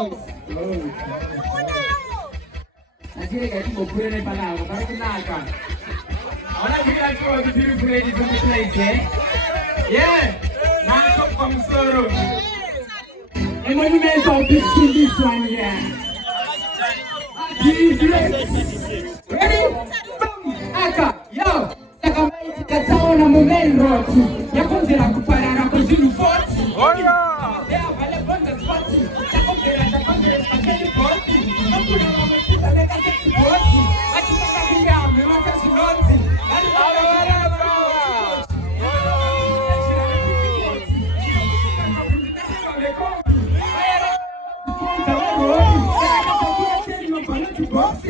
Así que aquí ocurre en palabra, para que nada. Ahora we like to all the beautiful ladies in the place, eh? Yeah! Now come from Soro. And when you make our big team this one, yeah. D-Flexx. Ready? Boom! Aka, yo! Sakamai Tsaona paMain roti. Ya konzera kuparara kuzinu 40. Oh yeah! They are available on the spot. Chakonzera pakeni 40. Nakuna mamekuta meka sexy 40. Achikaka kuyame, masa sinoti. Come on.